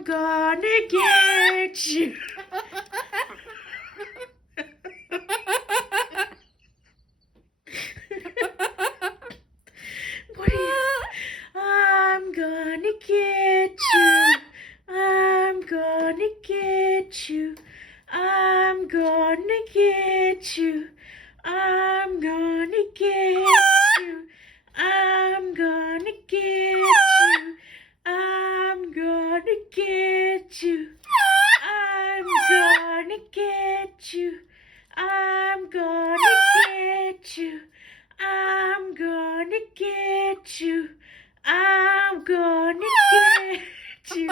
I'm gonna get you. What are you? I'm gonna get you. I'm gonna get you. I'm gonna get you. I'm gonna get you. I'm gonna get you. I'm gonna get you. I'm gonna get you. I'm gonna get you. I'm gonna get you. I'm gonna get you.